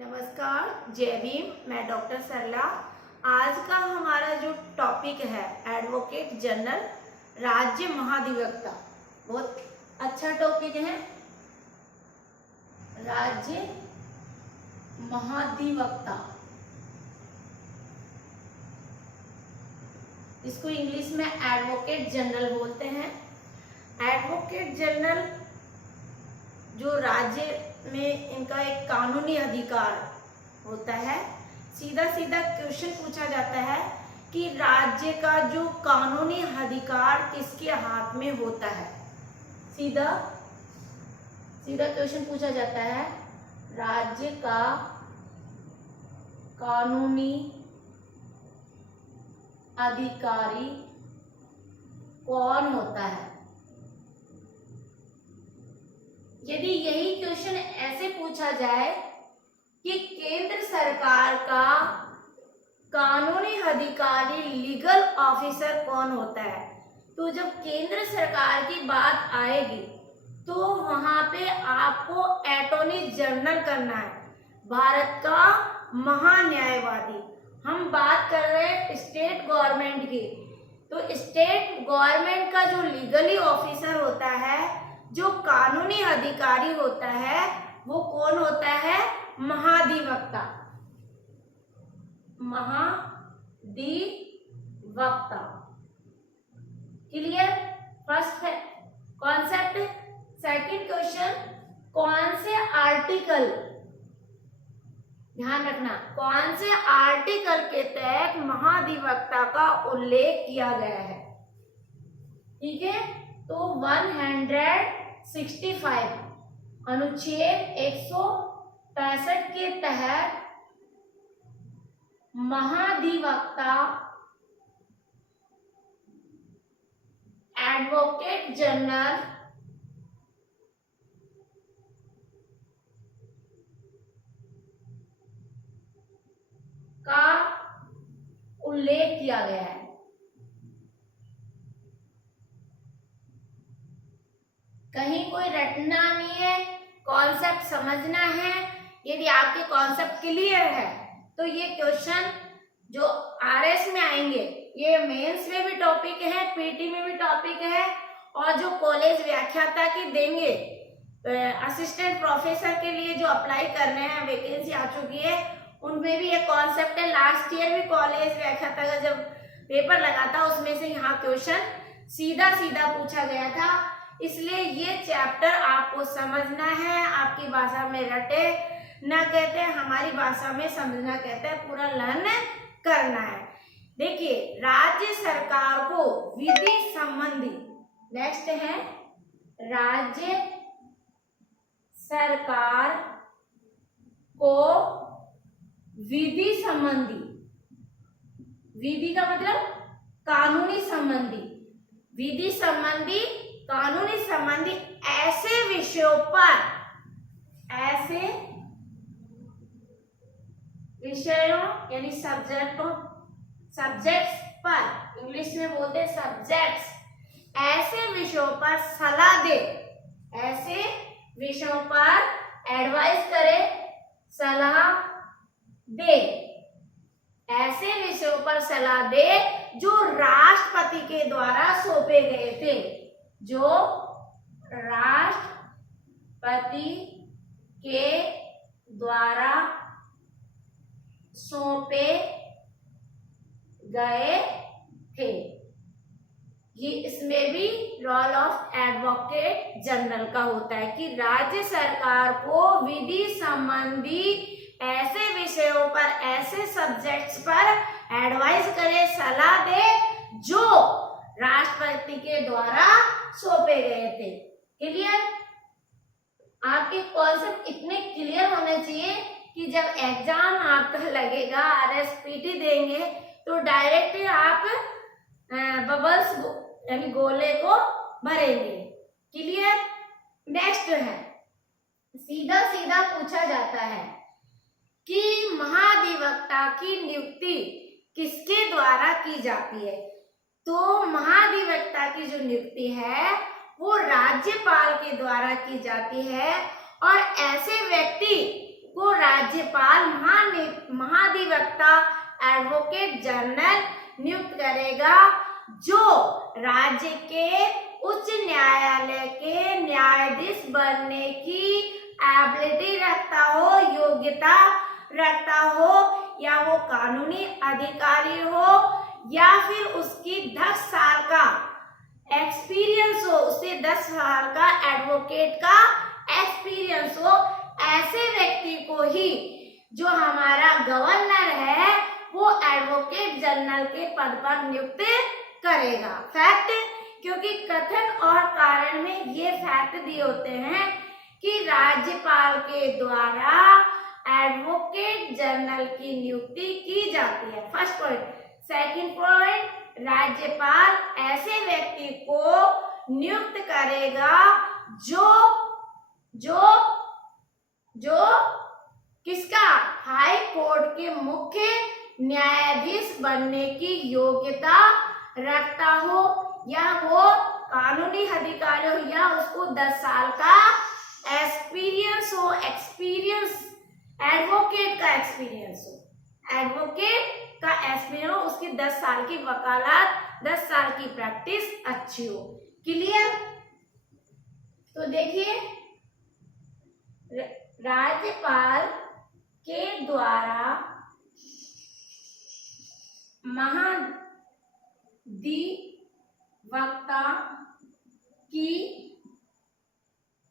नमस्कार, जय भीम। मैं डॉक्टर सरला। आज का हमारा जो टॉपिक है एडवोकेट जनरल राज्य महाधिवक्ता, बहुत अच्छा टॉपिक है। राज्य महाधिवक्ता, इसको इंग्लिश में एडवोकेट जनरल बोलते हैं। एडवोकेट जनरल जो राज्य में इनका एक कानूनी अधिकार होता है। सीधा सीधा क्वेश्चन पूछा जाता है कि राज्य का जो कानूनी अधिकार किसके हाथ में होता है। सीधा सीधा क्वेश्चन पूछा जाता है, राज्य का कानूनी अधिकारी कौन होता है। यदि यही क्वेश्चन ऐसे पूछा जाए कि केंद्र सरकार का कानूनी अधिकारी लीगल ऑफिसर कौन होता है, तो जब केंद्र सरकार की बात आएगी तो वहां पे आपको अटॉर्नी जनरल करना है, भारत का महान्यायवादी। हम बात कर रहे हैं स्टेट गवर्नमेंट की, तो स्टेट गवर्नमेंट का जो लीगली ऑफिसर होता है, जो कानूनी अधिकारी होता है, वो कौन होता है? महाधिवक्ता। महाधिवक्ता, क्लियर? फर्स्ट है कॉन्सेप्ट। सेकंड क्वेश्चन, कौन से आर्टिकल, ध्यान रखना, कौन से आर्टिकल के तहत महाधिवक्ता का उल्लेख किया गया है। ठीक है, तो 165 अनुच्छेद 165 के तहत महाधिवक्ता एडवोकेट जनरल का उल्लेख किया गया है। कहीं कोई रटना नहीं है, कॉन्सेप्ट समझना है। यदि आपके कॉन्सेप्ट क्लियर है तो ये क्वेश्चन जो आरएस में आएंगे, ये मेंस में भी टॉपिक है, पीटी में भी टॉपिक है, और जो कॉलेज व्याख्याता की देंगे असिस्टेंट प्रोफेसर के लिए जो अप्लाई करने हैं, वैकेंसी आ चुकी है, उनमें भी ये कॉन्सेप्ट है। लास्ट ईयर भी कॉलेज व्याख्याता का जब पेपर लगा था उसमें से यहाँ क्वेश्चन सीधा सीधा पूछा गया था। इसलिए ये चैप्टर आपको समझना है, आपकी भाषा में रटे ना कहते हैं, हमारी भाषा में समझना कहते हैं, पूरा लर्न करना है। देखिए, राज्य सरकार को विधि संबंधी, नेक्स्ट है राज्य सरकार को विधि संबंधी, विधि का मतलब कानूनी संबंधी, विधि संबंधी, कानूनी संबंधी ऐसे विषयों पर, ऐसे विषयों यानी सब्जेक्ट्स पर, इंग्लिश में बोलते सब्जेक्ट्स, ऐसे विषयों पर सलाह दे, ऐसे विषयों पर एडवाइस करे, सलाह दे, ऐसे विषयों पर सलाह दे जो राष्ट्रपति के द्वारा सौंपे गए थे, जो राष्ट्रपति के द्वारा सौंपे गए थे। ये इसमें भी रोल ऑफ एडवोकेट जनरल का होता है कि राज्य सरकार को विधि संबंधी ऐसे विषयों पर, ऐसे सब्जेक्ट्स पर एडवाइस करे, सलाह दे जो राष्ट्रपति के द्वारा सौंपे गए थे। क्लियर? आपके कॉन्सेप्ट इतने क्लियर होने चाहिए कि जब एग्जाम आपका लगेगा, आरएसपीटी देंगे, तो डायरेक्ट आप बबल्स यानी गोले को भरेंगे। क्लियर? नेक्स्ट है, सीधा सीधा पूछा जाता है कि महाधिवक्ता की नियुक्ति किसके द्वारा की जाती है। तो महाधिवक्ता की जो नियुक्ति है वो राज्यपाल के द्वारा की जाती है, और ऐसे व्यक्ति को राज्यपाल महाधिवक्ता एडवोकेट जनरल नियुक्त करेगा, जो राज्य के उच्च न्यायालय के न्यायाधीश बनने की एबिलिटी रखता हो, योग्यता रखता हो, या वो कानूनी अधिकारी हो, या फिर उसकी 10 साल का एक्सपीरियंस हो, उसे 10 साल का एडवोकेट का एक्सपीरियंस हो। ऐसे व्यक्ति को ही जो हमारा गवर्नर है वो एडवोकेट जनरल के पद पर नियुक्त करेगा। फैक्ट, क्योंकि कथन और कारण में ये फैक्ट दिए होते हैं कि राज्यपाल के द्वारा एडवोकेट जनरल की नियुक्ति की जाती है। First point. सेकंड पॉइंट, राज्यपाल ऐसे व्यक्ति को नियुक्त करेगा जो किसका, हाई कोर्ट के मुख्य न्यायाधीश बनने की योग्यता रखता हो, या वो कानूनी अधिकारी हो, या उसको 10 साल का एक्सपीरियंस हो, एडवोकेट का एक्सपीरियंस हो, एडवोकेट का एक्सपीरियंस हो, उसकी 10 साल की वकालत, 10 साल की प्रैक्टिस अच्छी हो। क्लियर? तो देखिए, राज्यपाल के द्वारा महाधिवक्ता की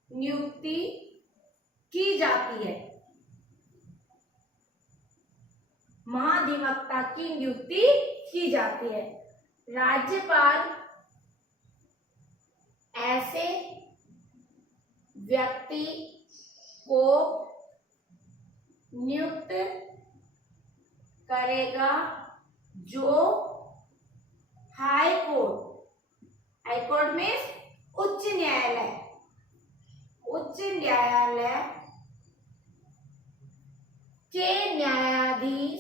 नियुक्ति की जाती है। महाधिवक्ता की नियुक्ति की जाती है। राज्यपाल ऐसे व्यक्ति को नियुक्त करेगा जो हाई कोर्ट में उच्च न्यायालय के न्यायाधीश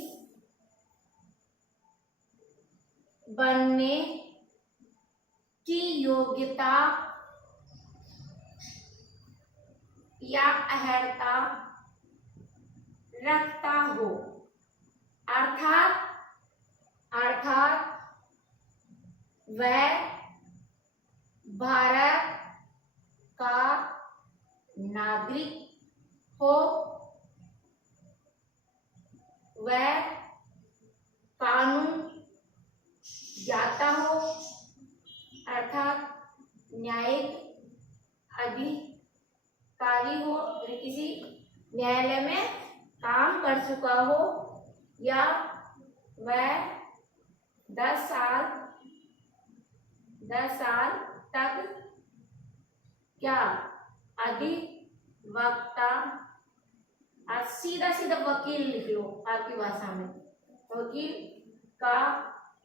बनने की योग्यता या अहर्ता रखता हो, अर्थात वह भारत का नागरिक हो, वह कानून ज्ञाता हो, अर्थात न्यायिक अधिकारी हो, किसी न्यायालय में काम कर चुका हो, या वह 10 साल तक क्या अधिवक्ता, सीधा वकील लिख लो आपकी भाषा में, वकील का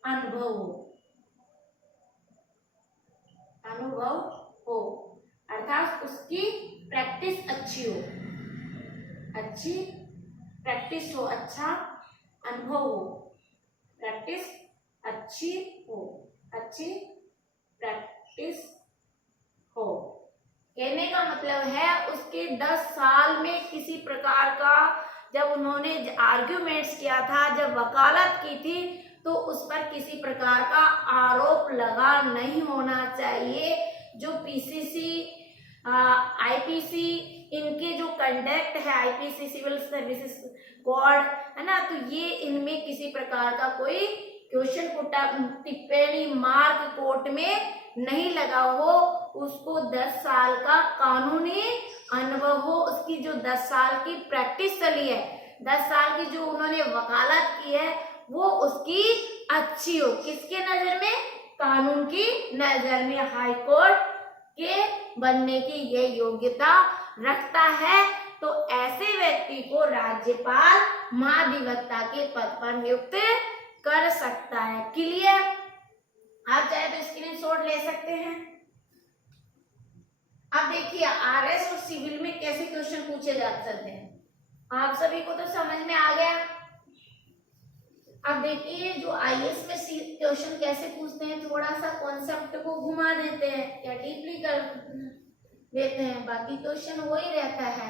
अनुभव हो, अर्थात उसकी प्रैक्टिस अच्छी प्रैक्टिस हो, अच्छा अनुभव हो, प्रैक्टिस अच्छी प्रैक्टिस हो। कहने का मतलब है उसके 10 साल में किसी प्रकार का, जब उन्होंने आर्ग्यूमेंट्स किया था, जब वकालत की थी, तो उस पर किसी प्रकार का आरोप लगा नहीं होना चाहिए। जो पीसीसी, आईपीसी, इनके जो कंडक्ट है, आईपीसी सिविल सर्विसेज कोड है ना, तो ये इनमें किसी प्रकार का कोई क्वेश्चन टिप्पणी मार्क कोर्ट में नहीं लगा हो, उसको 10 साल का कानूनी अनुभव हो, उसकी जो 10 साल की प्रैक्टिस चली है, 10 साल की जो उन्होंने वकालत की है, वो उसकी अच्छी हो। किसके नजर में? कानून की नजर में हाई कोर्ट के बनने की ये योग्यता रखता है। तो ऐसे व्यक्ति को राज्यपाल महाधिवक्ता के पद पर नियुक्त कर सकता है। क्लियर? आप चाहे तो स्क्रीनशॉट ले सकते हैं। अब देखिए आरएस और सिविल में कैसे क्वेश्चन पूछे जा सकते हैं, आप सभी को तो समझ में आ गया। अब देखिए जो आईएएस में क्वेश्चन कैसे पूछते हैं, थोड़ा सा कॉन्सेप्ट को घुमा देते हैं या डीपली कर देते हैं, बाकी क्वेश्चन वही रहता है।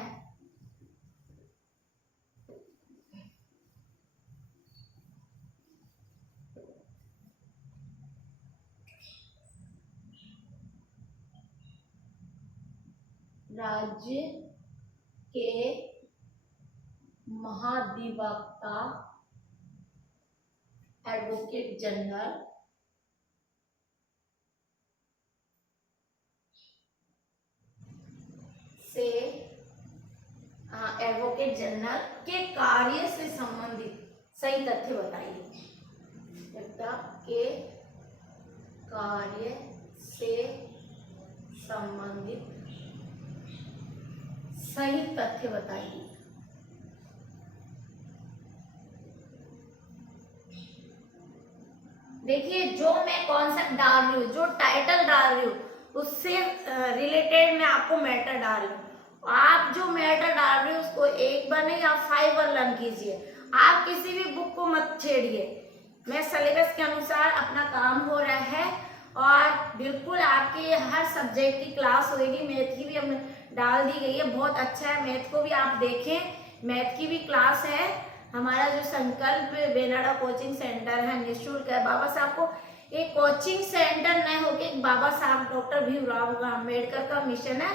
राज्य के महाधिवक्ता एडवोकेट जनरल से एडवोकेट जनरल के कार्य से संबंधित सही तथ्य बताइए। के कार्य से संबंधित सही तथ्य बताइए। देखिए, जो मैं कॉन्सेप्ट डाल रही हूँ, जो टाइटल डाल रही हूँ, उससे रिलेटेड मैं आपको मैटर डाल रही हूँ। आप जो मैटर डाल रहे हो उसको एक बार नहीं, आप 5 बार लर्न कीजिए। आप किसी भी बुक को मत छेड़िए। मैं सिलेबस के अनुसार अपना काम हो रहा है और बिल्कुल आपके हर सब्जेक्ट की क्लास होगी। मैथ की भी हमने डाल दी गई है, बहुत अच्छा है। मैथ को भी आप देखें, मैथ की भी क्लास है। हमारा जो संकल्प बेनाडा कोचिंग सेंटर है, निःशुल्क है। बाबा साहब को एक कोचिंग सेंटर न होके बाबा साहब डॉक्टर भीमराव अम्बेडकर का मिशन है।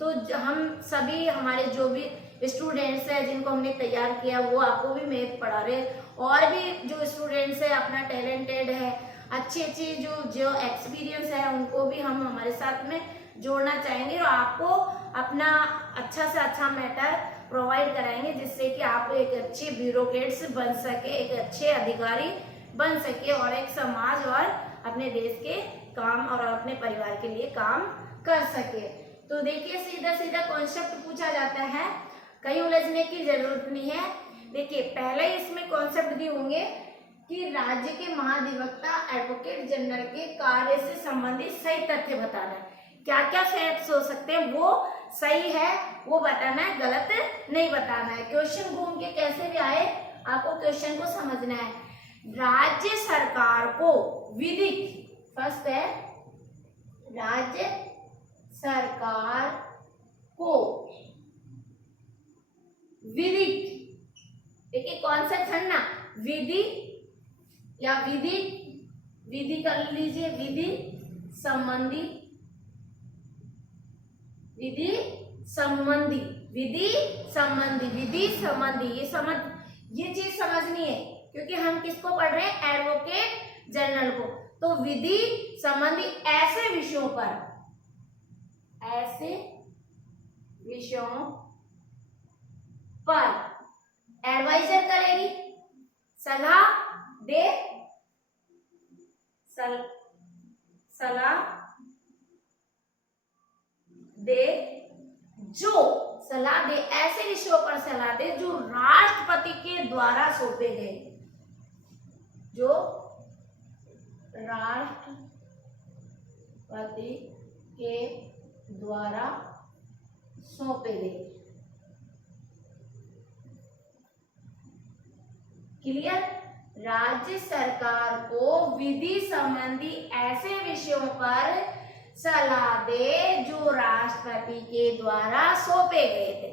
तो हम सभी हमारे जो भी स्टूडेंट्स हैं जिनको हमने तैयार किया, वो आपको भी मैथ पढ़ा रहे। और भी जो स्टूडेंट्स हैं अपना टैलेंटेड है, अच्छी जो एक्सपीरियंस है, उनको भी हम हमारे साथ में जोड़ना चाहेंगे और आपको अपना अच्छा से अच्छा मैटर प्रोवाइड कराएंगे, जिससे कि आप एक अच्छे ब्यूरोक्रेट्स बन सके, एक अच्छे अधिकारी बन सके और एक समाज और अपने देश के काम और अपने परिवार के लिए काम कर सके। तो देखिए, सीधा सीधा कॉन्सेप्ट पूछा जाता है, कहीं उलझने की जरूरत नहीं है। देखिए, पहले इसमें कॉन्सेप्ट दिए होंगे कि राज्य के महाधिवक्ता एडवोकेट जनरल के कार्य से संबंधित सही तथ्य बताना है। क्या क्या फैक्ट्स हो सकते हैं, वो सही है वो बताना है, गलत नहीं बताना है। क्वेश्चन घूम के कैसे भी आए, आपको क्वेश्चन को समझना है। राज्य सरकार को विधिक, फर्स्ट है राज्य सरकार को विधिक, देखिए कॉन्सेप्ट है ना, विधि या विधि, विधि कर लीजिए, विधि संबंधी, विधि संबंधी, विधि संबंधी, विधि संबंधी, ये चीज समझनी है क्योंकि हम किसको पढ़ रहे हैं, एडवोकेट जनरल को। तो विधि संबंधी ऐसे विषयों पर, ऐसे विषयों पर एडवाइजर करेगी, सलाह दे, सलाह दे, जो सलाह दे, ऐसे विषयों पर सलाह दे जो राष्ट्रपति के द्वारा सौंपे गए, जो राष्ट्रपति के द्वारा सौंपे गए। क्लियर? राज्य सरकार को विधि संबंधी ऐसे विषयों पर सलाह दे जो राष्ट्रपति के द्वारा सौंपे गए थे।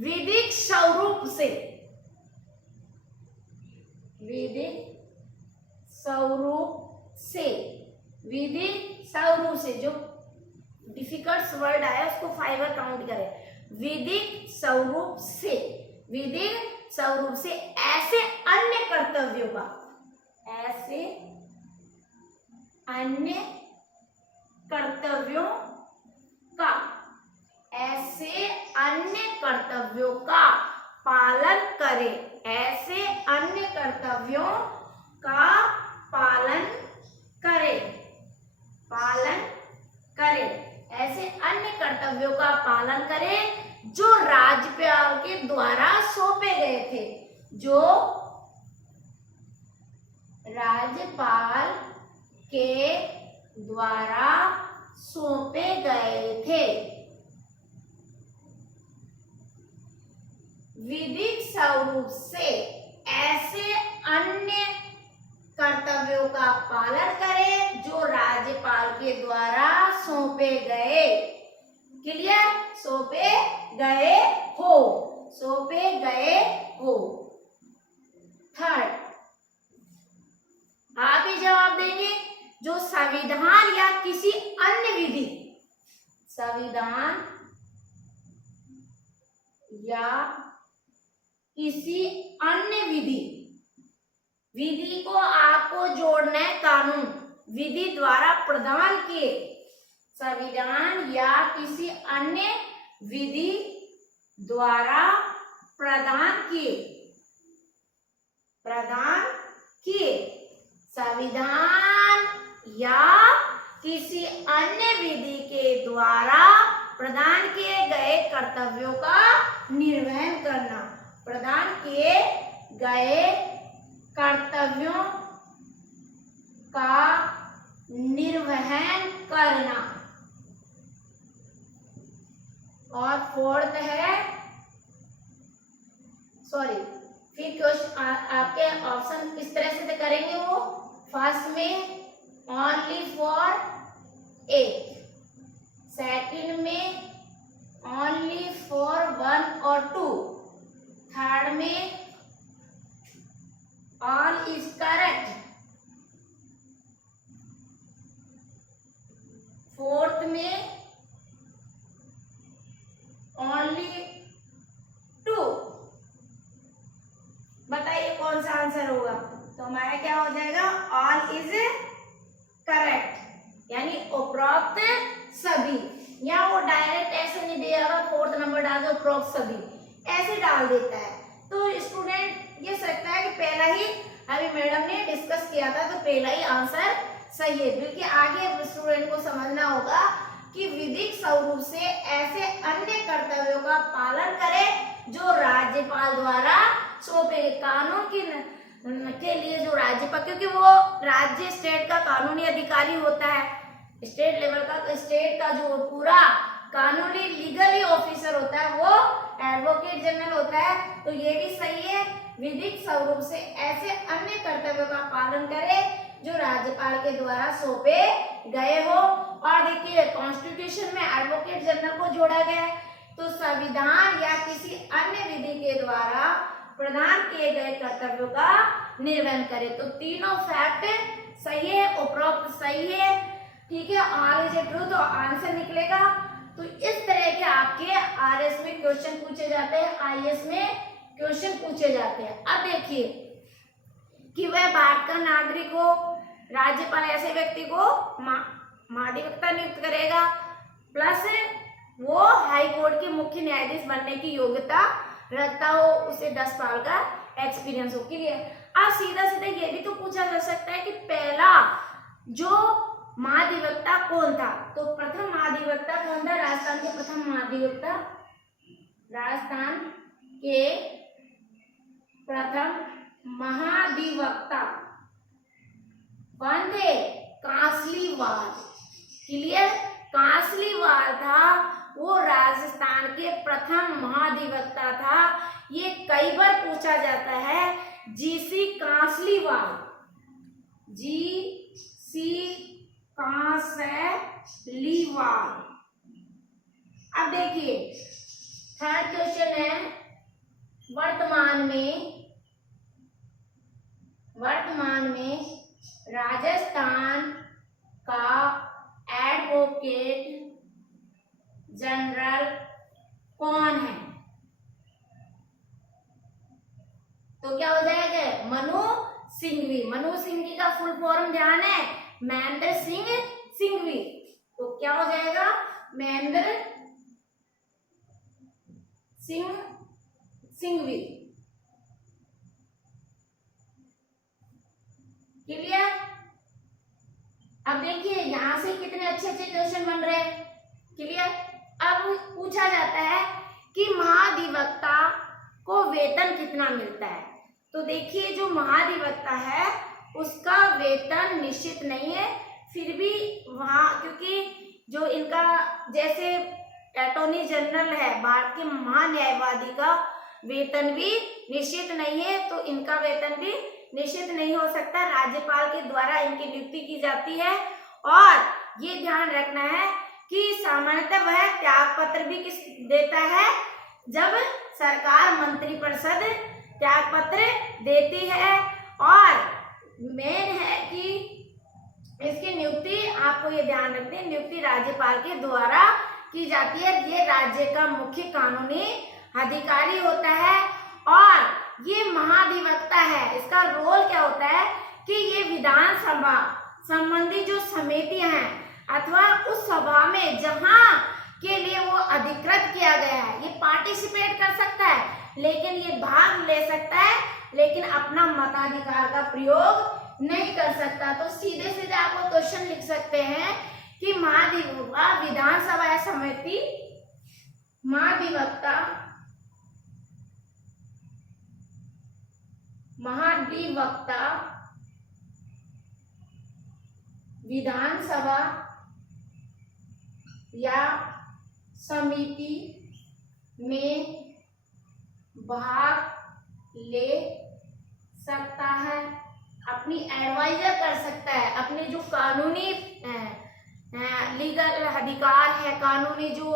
विधिक स्वरूप से, विधिक स्वरूप से, विधिक स्वरूप से, जो डिफिकल्ट वर्ड आया उसको 5 बार काउंट करें। विधिक स्वरूप से, विधिक स्वरूप से ऐसे अन्य कर्तव्यों का, ऐसे अन्य कर्तव्यों का, ऐसे अन्य कर्तव्यों का पालन करे, ऐसे अन्य कर्तव्यों का पालन करे, पालन करे, ऐसे अन्य कर्तव्यों का पालन करे जो राज्यपाल के द्वारा सौंपे गए थे, जो राज्यपाल के द्वारा सौंपे गए थे। विधिक स्वरूप से ऐसे अन्य कर्तव्यों का पालन करें जो राज्यपाल के द्वारा सौंपे गए। क्लियर? सौंपे गए हो, सौंपे गए हो। थर्ड, आप ही जवाब देंगे जो संविधान या किसी अन्य विधि, संविधान या किसी अन्य विधि, विधि को आपको जोड़ना है कानून, विधि द्वारा प्रदान किए, संविधान या किसी अन्य विधि द्वारा प्रदान किए संविधान या किसी अन्य विधि के द्वारा प्रदान किए गए कर्तव्यों का निर्वहन करना, प्रदान किए गए कर्तव्यों का निर्वहन करना। और फोर्थ है, फिर क्वेश्चन आपके ऑप्शन किस तरह से करेंगे वो, फर्स्ट में ओनली फॉर एट, सेकंड में ओनली फॉर 1 और 2, थर्ड में ऑल इज करेक्ट, फोर्थ में ओनली 2। बताइए कौन सा आंसर होगा। तो हमारा क्या हो जाएगा, ऑल इज करेक्ट, यानी उपरोक्त सभी, या वो डायरेक्ट ऐसे नहीं दिया, फोर्थ नंबर डाल दो उपरोक्त सभी, ऐसे डाल देता है। तो स्टूडेंट ये सकता है कि पहला ही अभी मैडम ने डिस्कस किया था, तो पहला ही आंसर सही है, क्योंकि आगे स्टूडेंट को समझना होगा कि विधिक स्वरूप से ऐसे अन्य कर्तव्यों का पालन करे जो राज्यपाल द्वारा सौंपे कानून के लिए, जो राज्यपाल, क्योंकि वो राज्य स्टेट का कानूनी अधिकारी होता है, स्टेट लेवल का, स्टेट का जो पूरा कानूनी लीगली ऑफिसर होता है वो एडवोकेट जनरल होता है। तो ये भी सही है, विधिक स्वरूप से ऐसे अन्य कर्तव्यों का पालन करे जो राज्यपाल के द्वारा सौंपे गए हो। और देखिए कॉन्स्टिट्यूशन में एडवोकेट जनरल को जोड़ा गया है, तो संविधान या किसी अन्य विधि के द्वारा प्रदान किए गए कर्तव्यों का निर्वहन करे। तो तीनों फैक्ट सही है, उपरोक्त सही है, ठीक है। ऑल इज ट्रू, तो आंसर निकलेगा। तो इस तरह के आपके आरएस में क्वेश्चन पूछे जाते हैं, आईएएस में क्वेश्चन पूछे जाते हैं। अब देखिए कि वह भारत का नागरिक हो, राज्यपाल ऐसे व्यक्ति को महाधिवक्ता नियुक्त करेगा, प्लस वो हाई कोर्ट के मुख्य न्यायाधीश बनने की योग्यता रखता हो, उसे 10 साल का एक्सपीरियंस हो। क्लियर। अब सीधा सीधा ये भी तो पूछा जा सकता है कि पहला जो महाधिवक्ता कौन था, तो प्रथम महाधिवक्ता कौन था, राजस्थान के प्रथम महाधिवक्ता, राजस्थान के प्रथम महाधिवक्ता कौन थे, कांसलीवाल। क्लियर, कांसलीवाल था, वो राजस्थान के प्रथम महाधिवक्ता था। ये कई बार पूछा जाता है, जीसी कांसलीवाल, जीसी कांसलीवाल। अब देखिए थर्ड क्वेश्चन है, वर्तमान में राजस्थान का एडवोकेट जनरल कौन है, तो क्या हो जाएगा, मनु सिंघवी। मनु सिंघवी का फुल फॉर्म ध्यान है, महेंद्र सिंह सिंघवी। तो क्या हो जाएगा, महेंद्र सिंह सिंघवी। क्लियर। अब देखिए यहां से कितने अच्छे अच्छे क्वेश्चन बन रहे हैं। क्लियर। अब पूछा जाता है कि महाधिवक्ता को वेतन कितना मिलता है, तो देखिए जो महाधिवक्ता है उसका वेतन निश्चित नहीं है, फिर भी वहां क्योंकि जो इनका जैसे अटॉर्नी जनरल है, भारत के महान्यायवादी का वेतन भी निश्चित नहीं है, तो इनका वेतन भी निश्चित नहीं हो सकता, राज्यपाल के द्वारा इनकी नियुक्ति की जाती है। और ये ध्यान रखना है कि सामान्यतः वह त्याग पत्र भी किस देता है, जब सरकार मंत्रिपरिषद त्याग पत्र देती है। और मेन है कि इसकी नियुक्ति, आपको ये ध्यान रखते हैं, नियुक्ति राज्यपाल के द्वारा की जाती है। ये राज्य का मुख्य कानूनी अधिकारी होता है और ये महाधिवक्ता है। इसका रोल क्या होता है कि ये विधानसभा संबंधी जो समितियां हैं अथवा उस सभा में जहां के लिए वो अधिकृत किया गया है, ये पार्टिसिपेट कर सकता है, लेकिन ये भाग ले सकता है, लेकिन अपना मताधिकार का प्रयोग नहीं कर सकता। तो सीधे सीधे आपको क्वेश्चन लिख सकते हैं कि महाधिवक्ता विधानसभा या समिति महाधिवक्ता विधानसभा या समिति में भाग ले सकता है, अपनी एडवाइजर कर सकता है, अपने जो कानूनी लीगल अधिकार है, कानूनी जो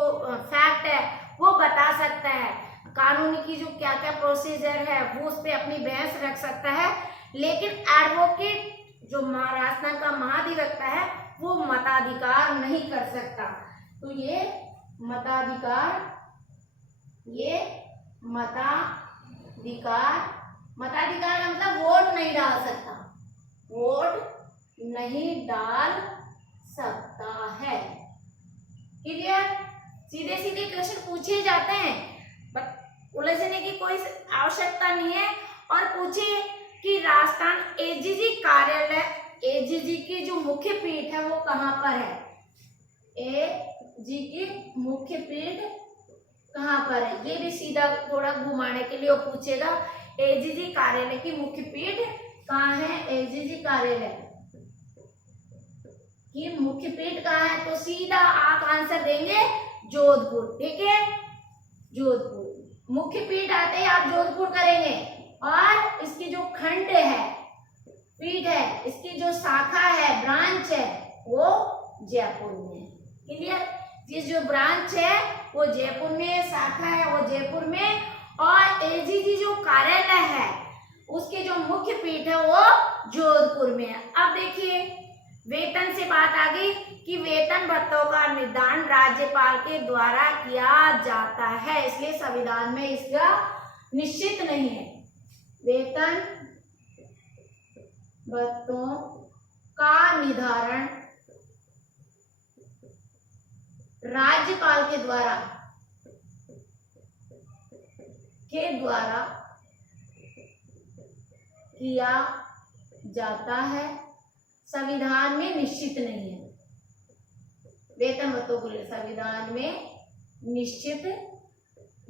फैक्ट है वो बता सकता है, कानूनी की जो क्या क्या प्रोसीजर है वो उस पर अपनी बहस रख सकता है। लेकिन एडवोकेट जो राजस्थान का महाधिवक्ता है वो मताधिकार नहीं कर सकता। तो ये मताधिकार का मतलब वोट नहीं डाल सकता, वोट नहीं डाल सकता है। क्लियर? सीधे सीधे क्वेश्चन पूछे जाते हैं, उलझने की कोई आवश्यकता नहीं है। और पूछे कि राजस्थान एजीजी कार्यालय, एजीजी की जो मुख्य पीठ है वो कहाँ पर है, एजी की मुख्य पीठ कहाँ पर है, ये भी सीधा थोड़ा घुमाने के लिए वो पूछेगा। एजीजी कार्यालय की मुख्य पीठ कहाँ है, एजीजी कार्यालय की मुख्य पीठ कहाँ है, तो सीधा आप आंसर देंगे जोधपुर। ठीक है, जोधपुर मुख्य पीठ आते ही आप जोधपुर करेंगे। और इसकी जो खंड है, पीठ है, इसकी जो शाखा है, ब्रांच है, वो जयपुर में। क्लियर? ये जो ब्रांच है वो जयपुर में, शाखा है वो जयपुर में, और एजीजी जो कार्यालय है उसके जो मुख्य पीठ है वो जोधपुर में है। अब देखिए वेतन से बात आ गई कि वेतन भत्तों का निर्धारण राज्यपाल के द्वारा किया जाता है, इसलिए संविधान में इसका निश्चित नहीं है। वेतन भत्तों का निर्धारण राज्यपाल के द्वारा किया जाता है, संविधान में निश्चित नहीं है। वेतन भत्तों को संविधान में निश्चित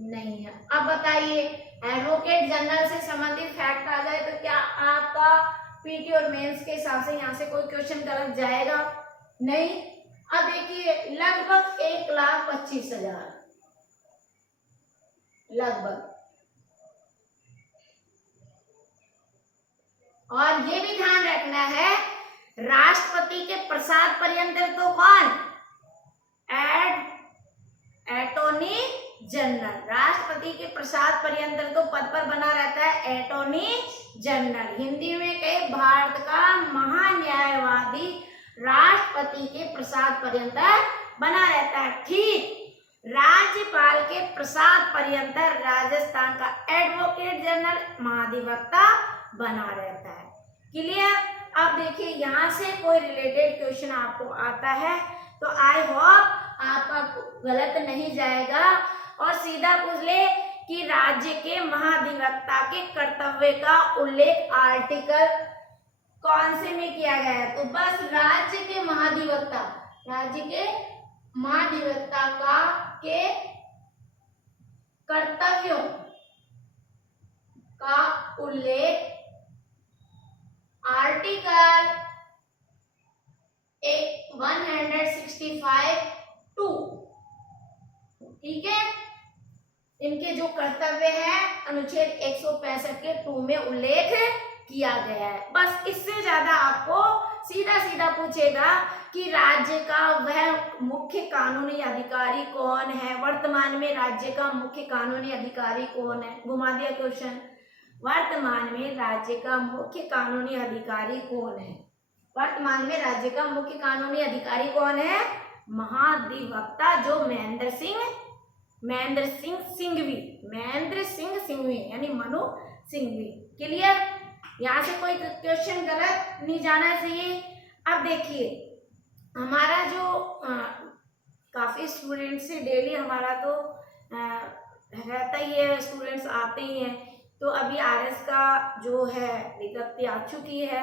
नहीं है। अब बताइए एडवोकेट जनरल से संबंधित फैक्ट आ जाए तो क्या आपका पीटी और मेंस के हिसाब से यहाँ से कोई क्वेश्चन गलत जाएगा? नहीं। अब देखिए लगभग 1,25,000 लगभग, और ये भी ध्यान रखना है राष्ट्रपति के प्रसाद पर्यंत तो कौन, एटॉर्नी जनरल, राष्ट्रपति के प्रसाद पर्यंत तो पद पर बना रहता है एटॉर्नी जनरल। हिंदी में कहे भारत का महान्यायवादी राष्ट्रपति के प्रसाद पर्यंत बना रहता है। ठीक राज्यपाल के प्रसाद पर्यंत राजस्थान का एडवोकेट जनरल महाधिवक्ता बना रहता है। क्लियर? अब देखिए यहाँ से कोई रिलेटेड क्वेश्चन आपको आता है तो आई होप आपका गलत नहीं जाएगा और सीधा पूछ ले कि राज्य के महाधिवक्ता के कर्तव्य का उल्लेख आर्टिकल कौन से में किया गया है, तो बस राज्य के महाधिवक्ता का के कर्तव्यों का उल्लेख आर्टिकल 165(2), ठीक है, इनके जो कर्तव्य है अनुच्छेद 165 के 2 में उल्लेख किया गया है। बस इससे ज्यादा आपको सीधा सीधा पूछेगा कि राज्य का वह मुख्य कानूनी अधिकारी कौन है, वर्तमान में राज्य का मुख्य कानूनी अधिकारी कौन है, घुमा दिया क्वेश्चन। वर्तमान में राज्य का मुख्य कानूनी अधिकारी कौन है, वर्तमान में राज्य का मुख्य कानूनी अधिकारी कौन है, महाधिवक्ता जो महेंद्र सिंह महेंद्र सिंह सिंघवी, महेंद्र सिंह सिंघवी यानी मनु सिंघवी। क्लियर? यहाँ से कोई क्वेश्चन गलत नहीं जाना चाहिए। अब देखिए हमारा जो काफी स्टूडेंट से डेली हमारा तो रहता ही है, स्टूडेंट्स आते ही हैं। तो अभी आरएस का जो है विज्ञप्ति आ चुकी है,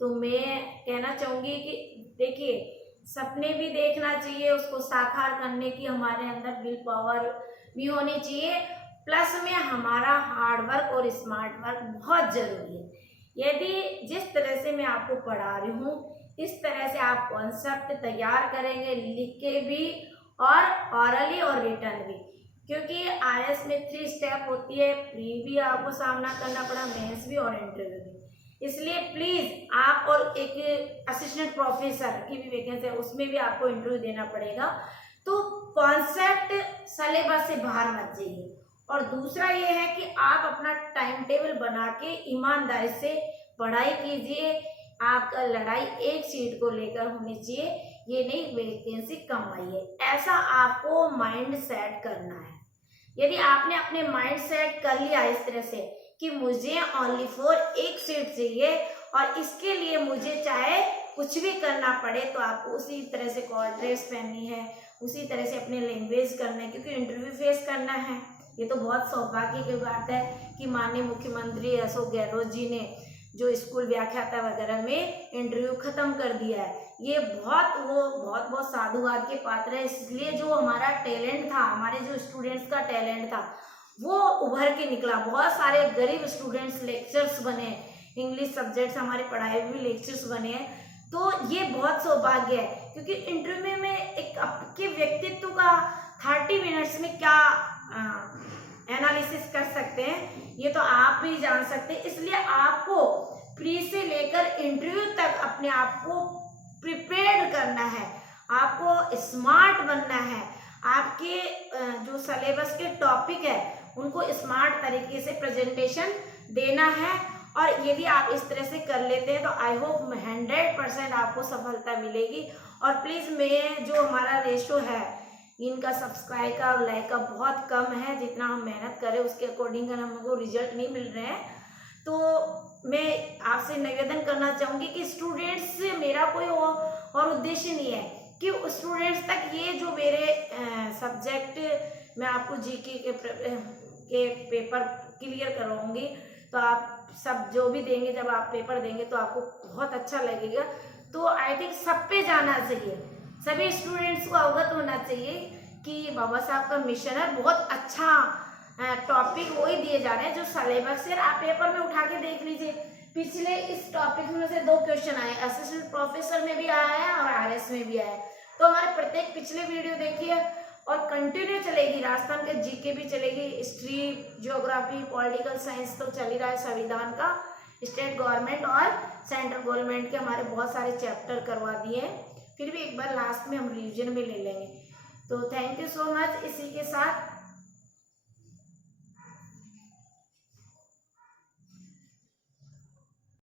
तो मैं कहना चाहूंगी कि देखिए सपने भी देखना चाहिए, उसको साकार करने की हमारे अंदर विल पावर भी होनी चाहिए, प्लस में हमारा हार्ड वर्क और स्मार्ट वर्क बहुत जरूरी है। यदि जिस तरह से मैं आपको पढ़ा रही हूँ इस तरह से आप कॉन्सेप्ट तैयार करेंगे, लिख के भी और ऑरली और रिटर्न भी, क्योंकि आईएएस में 3 स्टेप होती है, प्री भी आपको सामना करना पड़ा, मेंस भी और इंटरव्यू भी। इसलिए प्लीज आप, और एक असिस्टेंट प्रोफेसर की भी वैकेंसी है उसमें भी आपको इंटरव्यू देना पड़ेगा। तो कॉन्सेप्ट सिलेबस से बाहर मत जाइए। और दूसरा ये है कि आप अपना टाइम टेबल बना के ईमानदारी से पढ़ाई कीजिए। आपका लड़ाई एक सीट को लेकर होनी चाहिए, ये नहीं वैकेंसी कम आई है, ऐसा आपको माइंड सेट करना है। यदि आपने अपने माइंड सेट कर लिया इस तरह से कि मुझे ओनली फॉर एक सीट चाहिए और इसके लिए मुझे चाहे कुछ भी करना पड़े, तो आपको उसी तरह से कॉर्ड ड्रेस पहननी है, उसी तरह से अपने लैंग्वेज करना है, क्योंकि इंटरव्यू फेस करना है। ये तो बहुत सौभाग्य की बात है कि माननीय मुख्यमंत्री अशोक गहलोत जी ने जो स्कूल व्याख्याता वगैरह में इंटरव्यू खत्म कर दिया है। ये बहुत साधुवाद के पात्र है। इसलिए जो हमारा टैलेंट था, हमारे जो स्टूडेंट्स का टैलेंट था वो उभर के निकला। बहुत सारे गरीब स्टूडेंट्स लेक्चर्स बने, इंग्लिश सब्जेक्ट्स हमारे पढ़ाए भी लेक्चर्स बने हैं। तो ये बहुत सौभाग्य है, क्योंकि इंटरव्यू में एक आपके व्यक्तित्व का 30 मिनट्स में क्या एनालिसिस कर सकते हैं ये तो आप भी जान सकते हैं। इसलिए आपको प्री से लेकर इंटरव्यू तक अपने आप को प्रिपेयर्ड करना है, आपको स्मार्ट बनना है। आपके जो सिलेबस के टॉपिक है उनको स्मार्ट तरीके से प्रेजेंटेशन देना है। और यदि आप इस तरह से कर लेते हैं तो आई होप 100% आपको सफलता मिलेगी। और प्लीज़ मैं जो हमारा रेशो है इनका सब्सक्राइब का और लाइक का बहुत कम है, जितना हम मेहनत करें उसके अकॉर्डिंग हमको रिजल्ट नहीं मिल रहे हैं। तो मैं आपसे निवेदन करना चाहूँगी कि स्टूडेंट्स से मेरा कोई और उद्देश्य नहीं है कि स्टूडेंट्स तक ये जो मेरे सब्जेक्ट मैं आपको जीके के पेपर क्लियर करवाऊंगी, तो आप सब जो भी देंगे, जब आप पेपर देंगे तो आपको बहुत अच्छा लगेगा। तो आई थिंक सब पे जाना चाहिए, सभी स्टूडेंट्स को अवगत होना चाहिए कि बाबा साहब का मिशन है। बहुत अच्छा टॉपिक वही दिए जा रहे हैं जो सिलेबस से आप पेपर में उठा के देख लीजिए। पिछले इस टॉपिक में से 2 क्वेश्चन आए, असिस्टेंट प्रोफेसर में भी आया है और आरएस में भी आया है। तो हमारे प्रत्येक पिछले वीडियो देखिए और कंटिन्यू चलेगी। राजस्थान के जीके भी चलेगी, हिस्ट्री, ज्योग्राफी, पॉलिटिकल साइंस तो चल ही रहा है, संविधान का, स्टेट गवर्नमेंट और सेंट्रल गवर्नमेंट के हमारे बहुत सारे चैप्टर करवा दिए हैं। फिर भी एक बार लास्ट में हम रिवीजन में ले लेंगे। तो थैंक यू सो मच। इसी के साथ